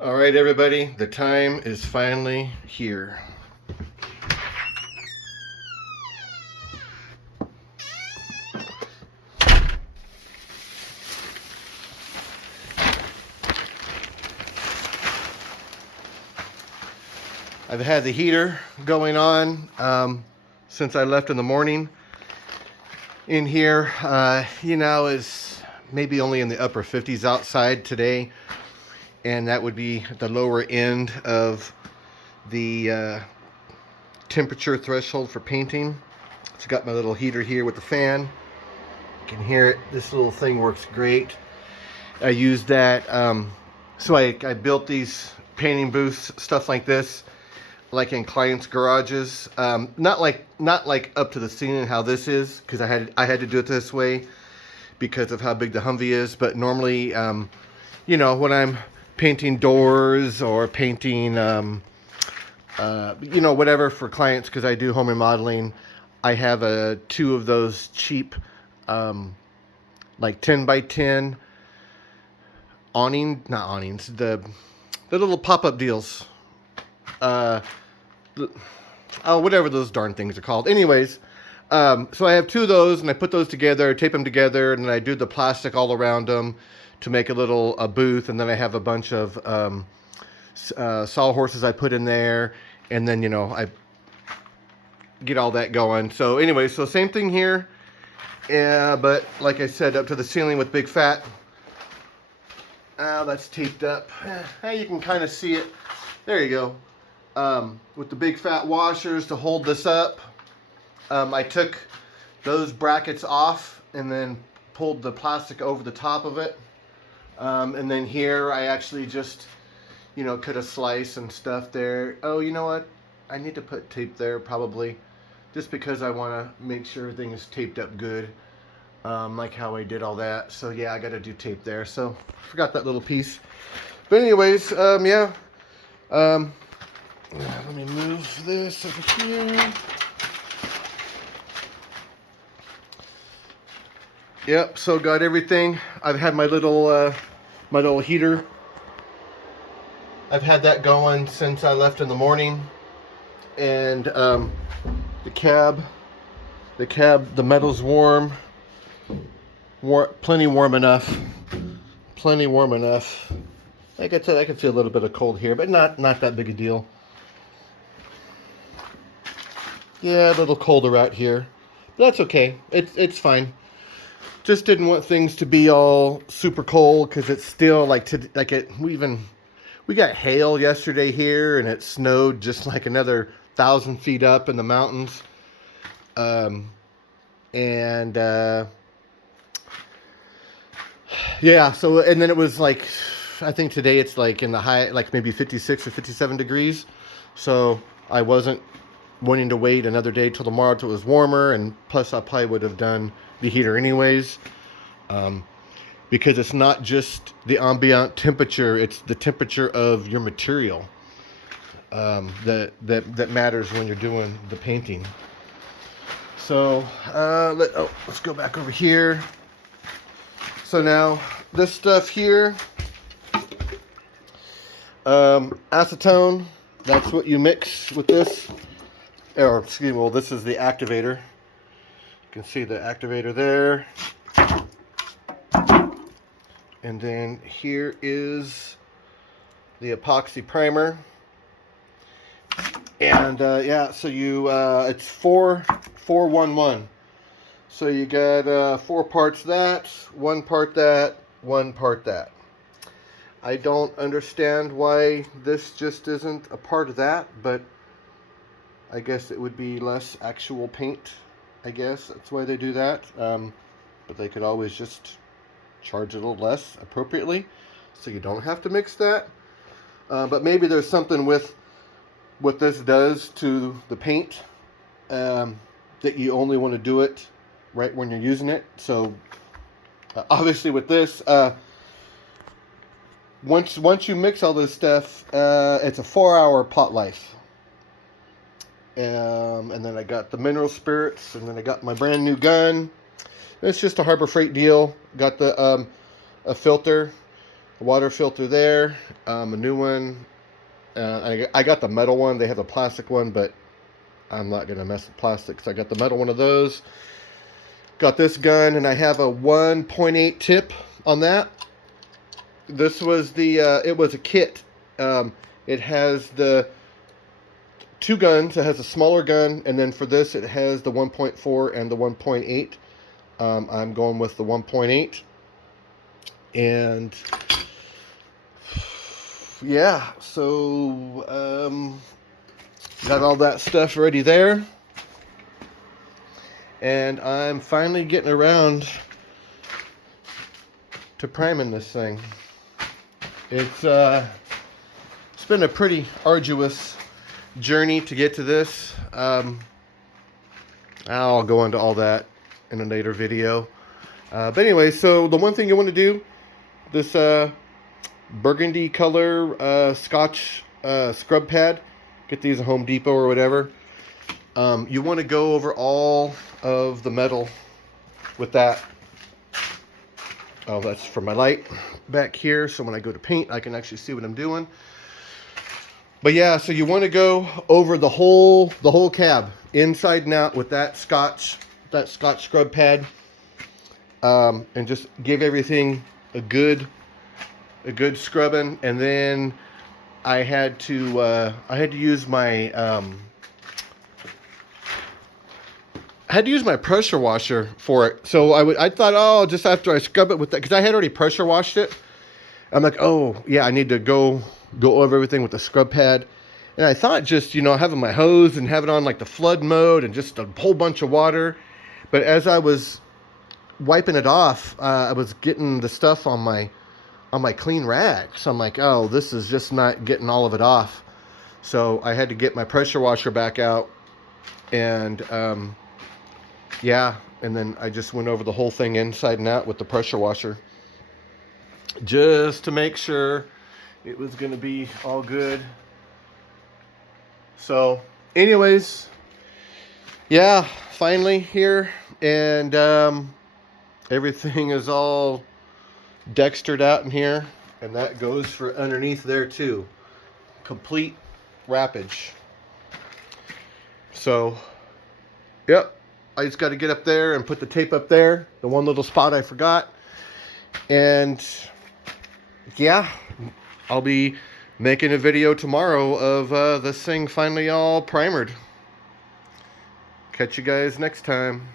All right, everybody, the time is finally here. I've had the heater going on since I left in the morning. In here, is maybe only in the upper 50s outside today, and that would be the lower end of the temperature threshold for painting. It's got my little heater here with the fan. You can hear it. This little thing works great. I used that. So I built these painting booths, stuff like this, like in clients' garages. Not like up to the ceiling how this is, because I had to do it this way because of how big the Humvee is. But normally, when I'm painting doors or painting, whatever for clients, because I do home remodeling, I have two of those cheap, like 10 by 10 not awnings, the little pop-up deals. Whatever those darn things are called. Anyways, so I have two of those, and I put those together, tape them together, and then I do the plastic all around them to make a booth. And then I have a bunch of sawhorses I put in there, and then I get all that going. So anyway, so same thing here, but like I said, up to the ceiling with big fat. That's taped up. You can kind of see it. There you go. With the big fat washers to hold this up. I took those brackets off and then pulled the plastic over the top of it. And then here I actually just, cut a slice and stuff there. Oh, you know what? I need to put tape there probably, just because I want to make sure everything is taped up good. Like how I did all that. So yeah, I got to do tape there. So forgot that little piece. But anyways, let me move this over here. Yep, so got everything. I've had my little heater. I've had that going since I left in the morning. And the metal's warm. Plenty warm enough. Like I said, I can feel a little bit of cold here, but not that big a deal. Yeah, a little colder out here. But that's okay. It's fine. Just didn't want things to be all super cold, because it's still we got hail yesterday here, and it snowed just like another 1,000 feet up in the mountains. Yeah, so, and then it was like, I think today it's like in the high, like maybe 56 or 57 degrees. So I wasn't wanting to wait another day till tomorrow till it was warmer, and plus I probably would have done the heater anyways. Because it's not just the ambient temperature, it's the temperature of your material that matters when you're doing the painting. So let's go back over here. So now this stuff here, acetone, that's what you mix with this. Or excuse me, well, this is the activator. You can see the activator there. And then here is the epoxy primer. And yeah, so it's 4-1-1. So you got 4 parts that, 1 part that, 1 part that. I don't understand why this just isn't a part of that, but I guess it would be less actual paint. I guess that's why they do that. But they could always just charge a little less appropriately, so you don't have to mix that. But maybe there's something with what this does to the paint, that you only want to do it right when you're using it. So obviously with this, once you mix all this stuff, it's a 4-hour pot life. And then I got the mineral spirits, and then I got my brand new gun. It's just a Harbor Freight deal. Got the a filter water filter there, a new one. I got the metal one. They have a plastic one, but I'm not going to mess with plastic, so I got the metal one of those. Got this gun, and I have a 1.8 tip on that. This was the, it was a kit. It has the 2 guns. It has a smaller gun, and then for this, it has the 1.4 and the 1.8. I'm going with the 1.8. And yeah, so got all that stuff ready there. And I'm finally getting around to priming this thing. It's been a pretty arduous journey to get to this. I'll go into all that in a later video. But anyway, so the one thing you want to do, this burgundy color Scotch scrub pad, get these at Home Depot or whatever. You want to go over all of the metal with that. Oh, that's for my light back here, so when I go to paint, I can actually see what I'm doing. But yeah, so you want to go over the whole cab, inside and out, with that Scotch scrub pad, and just give everything a good scrubbing. And then I had to use my pressure washer for it. So I thought, oh, just after I scrub it with that, because I had already pressure washed it. I'm like, oh yeah, I need to go over everything with the scrub pad. And I thought just, having my hose and having on like the flood mode and just a whole bunch of water. But as I was wiping it off, I was getting the stuff on my clean rag. So I'm like, oh, this is just not getting all of it off. So I had to get my pressure washer back out. And yeah, and then I just went over the whole thing inside and out with the pressure washer, just to make sure it was going to be all good. So anyways, yeah, finally here, and everything is all dextered out in here, and that goes for underneath there too. Complete wrappage. So yep, I just got to get up there and put the tape up there, the one little spot I forgot. And yeah, I'll be making a video tomorrow of this thing finally all primered. Catch you guys next time.